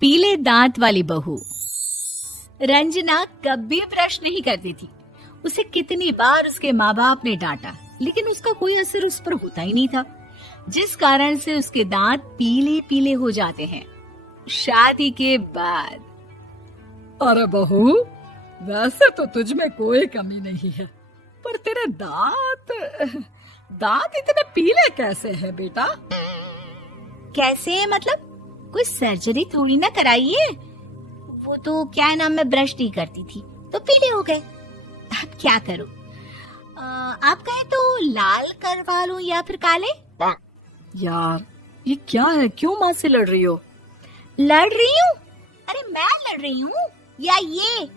पीले दांत वाली बहू। रंजना कभी ब्रश नहीं करती थी। उसे कितनी बार उसके माँ बाप ने डांटा, लेकिन उसका कोई असर उस पर होता ही नहीं था, जिस कारण से उसके दांत पीले पीले हो जाते हैं। शादी के बाद अरे बहू, वैसे तो तुझ में कोई कमी नहीं है, पर तेरे दांत इतने पीले कैसे हैं बेटा? कैसे मतलब? कोई सर्जरी थोड़ी ना कराइए। वो तो क्या नाम, मैं ब्रश नहीं करती थी तो पीले हो गए। अब क्या करूं? आप कहें तो लाल करवा लूं या फिर काले? यार ये क्या है, क्यों माँ से लड़ रही हो? लड़ रही हूँ? अरे मैं लड़ रही हूँ या ये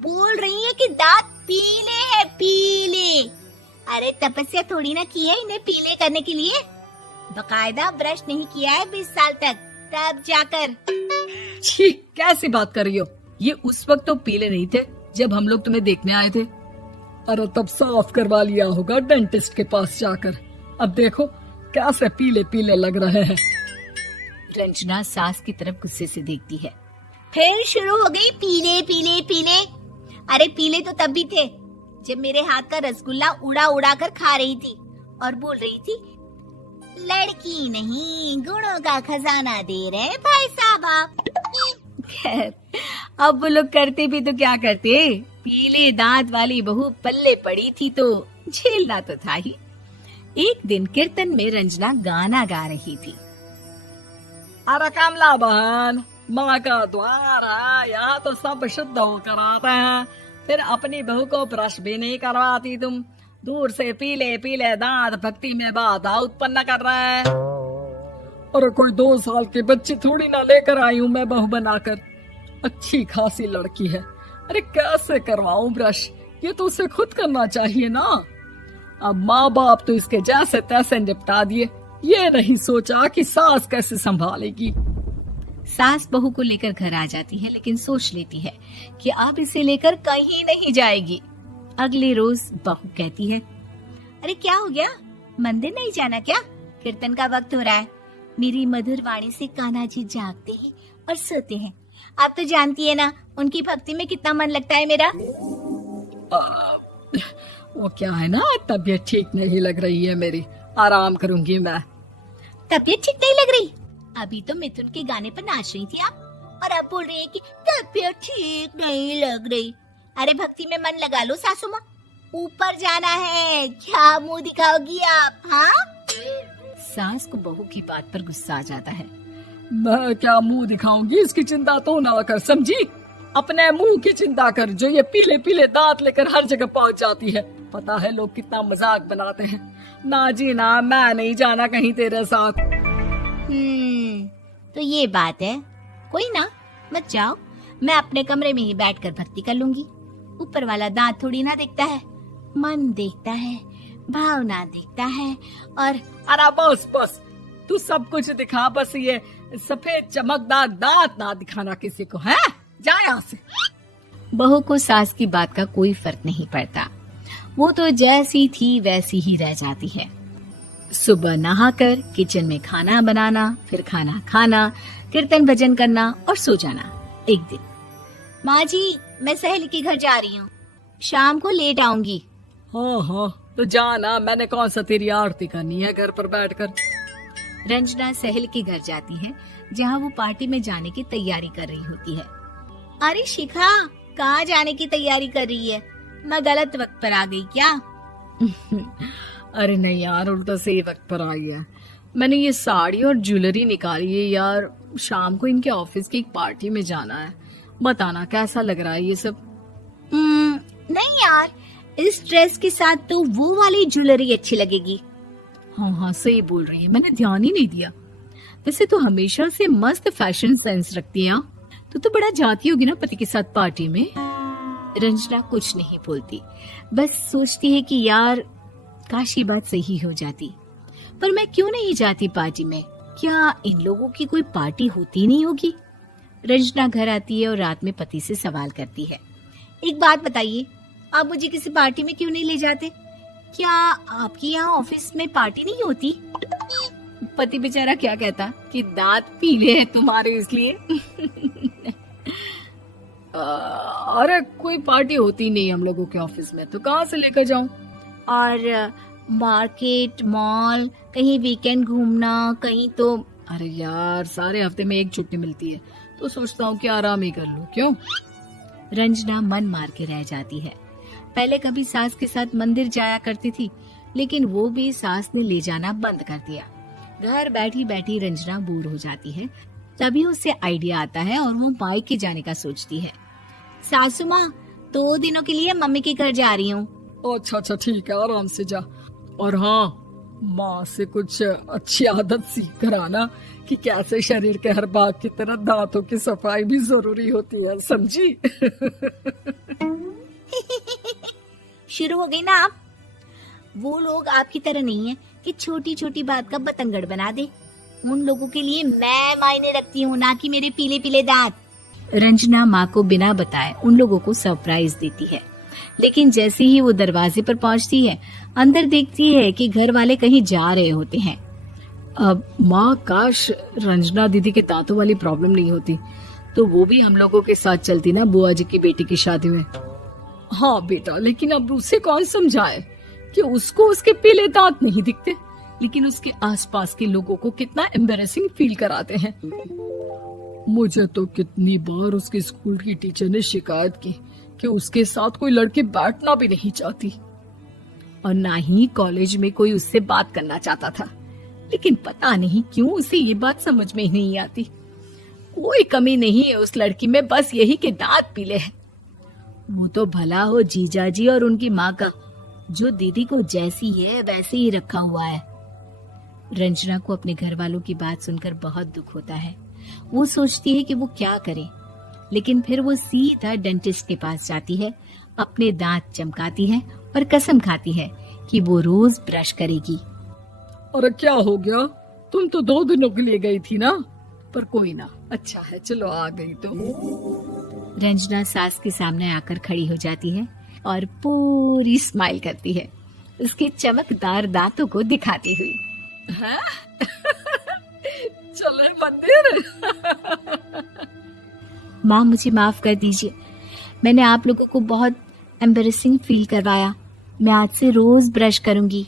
बोल रही है कि दांत पीले हैं, पीले। अरे तपस्या थोड़ी ना की है इन्हें पीले करने के लिए। बकायदा ब्रश नहीं किया है 20 साल तक, तब जाकर। छी, कैसी बात कर रही हो? ये उस वक्त तो पीले नहीं थे जब हम लोग तुम्हें देखने आए थे। अरे तब साफ करवा लिया होगा डेंटिस्ट के पास जाकर। अब देखो कैसे पीले पीले लग रहे हैं। रंजना सास की तरफ गुस्से से देखती है। फिर शुरू हो गई पीले पीले पीले। अरे पीले तो तब भी थे जब मेरे हाथ का रसगुल्ला उड़ा उड़ा कर खा रही थी और बोल रही थी, लड़की नहीं गुणों का खजाना दे रहे भाई साहब आप। खैर, अब वो लोग करते भी तो क्या करते, पीले दांत वाली बहू पल्ले पड़ी थी तो झेलना तो था ही। एक दिन कीर्तन में रंजना गाना गा रही थी। अरे कमला बहन, माँ का द्वार है, यहाँ तो सब शुद्ध होकर आते हैं, फिर अपनी बहू को ब्रश भी नहीं करवाती तुम। दूर से पीले पीले दांत भक्ति में बाधा उत्पन्न कर रहे हैं। अरे कोई 2 साल की बच्ची थोड़ी ना लेकर आई हूँ मैं बहू बनाकर। अच्छी खासी लड़की है, अरे कैसे करवाऊं ब्रश? ये तो उसे खुद करना चाहिए ना। अब माँ बाप तो इसके जैसे तैसे निपटा दिए, ये नहीं सोचा कि सास कैसे संभालेगी। सास बहू को लेकर घर आ जाती है, लेकिन सोच लेती है कि अब इसे लेकर कहीं नहीं जाएगी। अगले रोज बहू कहती है, अरे क्या हो गया, मंदिर नहीं जाना क्या? कीर्तन का वक्त हो रहा है। मेरी मधुर वाणी से कान्हा जी जागते हैं और सोते हैं। आप तो जानती है ना उनकी भक्ति में कितना मन लगता है मेरा। वो क्या है ना, तबीयत ठीक नहीं लग रही है मेरी, आराम करूंगी मैं। तबीयत ठीक नहीं लग रही? अभी तो मिथुन के गाने पर नाच रही थी आप, और अब बोल रही है कि तबीयत ठीक नहीं लग रही। अरे भक्ति में मन लगा लो सासू माँ, ऊपर जाना है, क्या मुंह दिखाओगी आप? हाँ? सास को बहू की बात पर गुस्सा आ जाता है। मैं क्या मुंह दिखाऊंगी, इसकी चिंता तो ना कर, समझी? अपने मुंह की चिंता कर, जो ये पीले पीले दांत लेकर हर जगह पहुंच जाती है। पता है लोग कितना मजाक बनाते हैं। ना जी ना, मैं नहीं जाना कहीं तेरे साथ। तो ये बात है, कोई ना, मत जाओ, मैं अपने कमरे में ही बैठकर भक्ति कर लूंगी। ऊपर वाला दांत थोड़ी ना देखता है, मन देखता है, भावना देखता है। और अरे बस बस, तू सब कुछ दिखा, बस ये सफेद चमकदार दांत ना दिखाना किसी को, है? जा यहाँ से। बहू को सास की बात का कोई फर्क नहीं पड़ता, वो तो जैसी थी वैसी ही रह जाती है। सुबह नहाकर किचन में खाना बनाना, फिर खाना खाना, कीर्तन भजन करना और सो जाना। एक दिन, माँ जी मैं सहेली के घर जा रही हूँ, शाम को लेट आऊंगी। हाँ हाँ तो जाना, मैंने कौन सा तेरी आरती करनी है घर पर बैठकर। रंजना सहेली के घर जाती है, जहाँ वो पार्टी में जाने की तैयारी कर रही होती है। अरे शिखा, कहाँ जाने की तैयारी कर रही है? मैं गलत वक्त पर आ गई क्या? अरे नहीं यार, उल्टा सही वक्त पर आई है। मैंने ये साड़ी और ज्वेलरी निकाली है यार, शाम को इनके ऑफिस की एक पार्टी में जाना है। बताना कैसा लग रहा है ये सब? नहीं यार, इस ड्रेस के साथ तो वो वाली ज्वेलरी अच्छी लगेगी। हाँ हाँ सही बोल रही है, मैंने ध्यान ही नहीं दिया। वैसे तो हमेशा से मस्त फैशन सेंस रखती है। तो बड़ा जाती होगी ना पति के साथ पार्टी में। रंजना कुछ नहीं बोलती, बस सोचती है कि यार काश ये बात सही हो जाती, पर मैं क्यों नहीं जाती पार्टी में? क्या इन लोगों की कोई पार्टी होती नहीं होगी? रंजना घर आती है और रात में पति से सवाल करती है, एक बात बताइए, आप मुझे किसी पार्टी में क्यों नहीं ले जाते? क्या आपकी यहाँ ऑफिस में पार्टी नहीं होती? पति बेचारा क्या कहता कि दांत पीले हैं तुम्हारे इसलिए। अरे कोई पार्टी होती नहीं हम लोगों के ऑफिस में, तो कहाँ से लेकर जाऊं? और मार्केट, मॉल, कहीं वीकेंड घूमना, कहीं तो। अरे यार, सारे हफ्ते में एक छुट्टी मिलती है, तो सोचता हूँ कि आराम ही कर लूं। क्यों? रंजना मन मार के रह जाती है। पहले कभी सास के साथ मंदिर जाया करती थी, लेकिन वो भी सास ने ले जाना बंद कर दिया। घर बैठी बैठी रंजना बोर हो जाती है। तभी उसे आइडिया आता है और वो मायके जाने का सोचती है। सासू माँ, 2 दिनों के लिए मम्मी के घर जा रही हूँ। अच्छा अच्छा ठीक है, आराम से जा। और हाँ, माँ से कुछ अच्छी आदत सीख कर आना कि कैसे शरीर के हर भाग की तरह दांतों की सफाई भी जरूरी होती है, समझी? शुरू हो गई ना आप। वो लोग आपकी तरह नहीं है कि छोटी छोटी बात का बतंगड़ बना दे। उन लोगों के लिए मैं मायने रखती हूँ, ना कि मेरे पीले पीले दांत। रंजना माँ को बिना बताए उन लोगों को सरप्राइज देती है, लेकिन जैसे ही वो दरवाजे पर पहुंचती है, अंदर देखती है कि घर वाले कहीं जा रहे होते हैं। अब माँ, काश रंजना दीदी के दांतों वाली प्रॉब्लम नहीं होती, तो वो भी हम लोगों के साथ चलती ना बुआ जी की बेटी की शादी में। हाँ बेटा, लेकिन अब उसे कौन समझाए कि उसको उसके पीले दांत नहीं दिखते, लेकिन उसके आसपास के लोगों को कितना एम्बैरेसिंग फील कराते हैं। मुझे तो कितनी बार उसके स्कूल की टीचर ने शिकायत की कि उसके साथ कोई लड़की बैठना भी नहीं चाहती, और ना ही कॉलेज में कोई उससे बात करना चाहता था। लेकिन पता नहीं क्यों उसे ये बात समझ में ही नहीं आती। कोई कमी नहीं है उस लड़की में, बस यही कि दांत पीले हैं। वो तो भला हो जीजा जी और उनकी माँ का, जो दीदी को जैसी है वैसे ही रखा हुआ है। रंजना को अपने घर वालों की बात सुनकर बहुत दुख होता है। वो सोचती है कि वो क्या करे, लेकिन फिर वो सीधा डेंटिस्ट के पास जाती है, अपने दांत चमकाती है और कसम खाती है कि वो रोज ब्रश करेगी। अरे क्या हो गया? तुम तो 2 दिनों के लिए गई थी ना, पर कोई ना, अच्छा है, चलो आ गई तो। रंजना सास के सामने आकर खड़ी हो जाती है और पूरी स्माइल करती है, उसके चमकदार दांतों को दिखाती हुई। हैं? चले मंदिर। माँ, मुझे माफ कर दीजिए, मैंने आप लोगों को बहुत एम्बैरेसिंग फील करवाया। मैं आज से रोज ब्रश करूंगी।